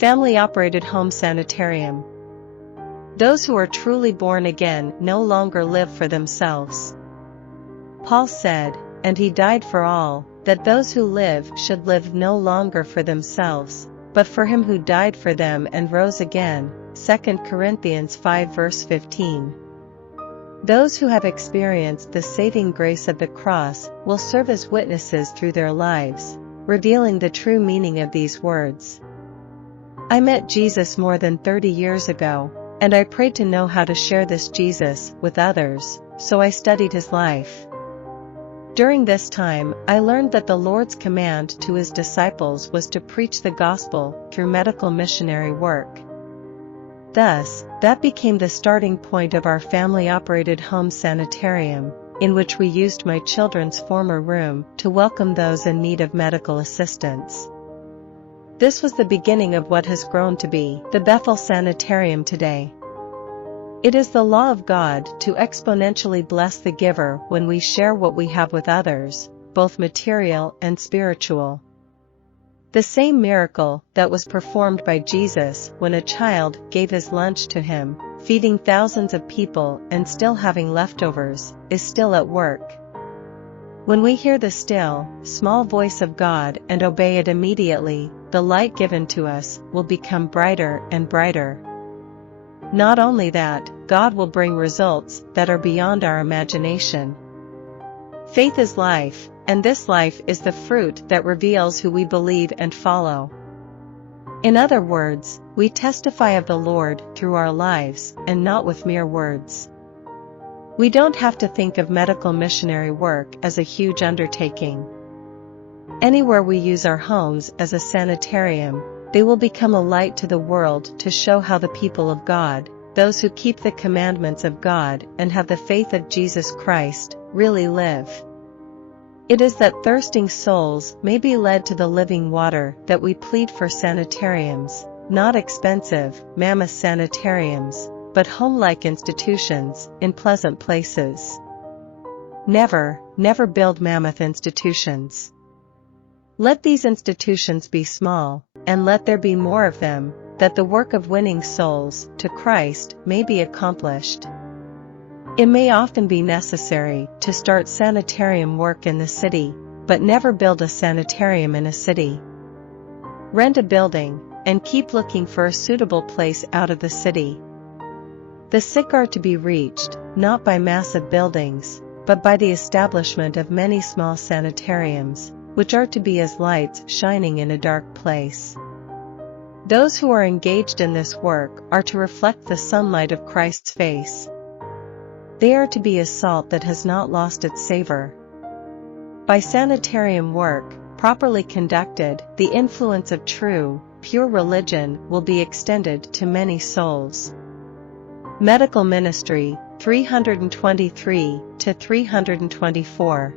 Family-operated home sanitarium. Those who are truly born again no longer live for themselves. Paul said, "And he died for all, that those who live should live no longer for themselves, but for him who died for them and rose again." 2 Corinthians 5 verse 15. Those who have experienced the saving grace of the cross will serve as witnesses through their lives, revealing the true meaning of these words. I met Jesus more than 30 years ago, and I prayed to know how to share this Jesus with others, so I studied his life. During this time, I learned that the Lord's command to his disciples was to preach the gospel through medical missionary work. Thus, that became the starting point of our family-operated home sanitarium, in which we used my children's former room to welcome those in need of medical assistance. This was the beginning of what has grown to be the Bethel Sanitarium today. It is the law of God to exponentially bless the giver when we share what we have with others, both material and spiritual. The same miracle that was performed by Jesus when a child gave his lunch to him, feeding thousands of people and still having leftovers, is still at work. When we hear the still, small voice of God and obey it immediately, the light given to us will become brighter and brighter. Not only that, God will bring results that are beyond our imagination. Faith is life, and this life is the fruit that reveals who we believe and follow. In other words, we testify of the Lord through our lives, and not with mere words. We don't have to think of medical missionary work as a huge undertaking. Anywhere we use our homes as a sanitarium, they will become a light to the world to show how the people of God, those who keep the commandments of God and have the faith of Jesus Christ, really live. It is that thirsting souls may be led to the living water that we plead for sanitariums, not expensive, mammoth sanitariums, but home-like institutions, in pleasant places. Never build mammoth institutions. Let these institutions be small, and let there be more of them, that the work of winning souls to Christ may be accomplished. It may often be necessary to start sanitarium work in the city, but never build a sanitarium in a city. Rent a building, and keep looking for a suitable place out of the city. The sick are to be reached, not by massive buildings, but by the establishment of many small sanitariums, which are to be as lights shining in a dark place. Those who are engaged in this work are to reflect the sunlight of Christ's face. They are to be a salt that has not lost its savor. By sanitarium work, properly conducted, the influence of true, pure religion will be extended to many souls. Medical Ministry, 323 to 324.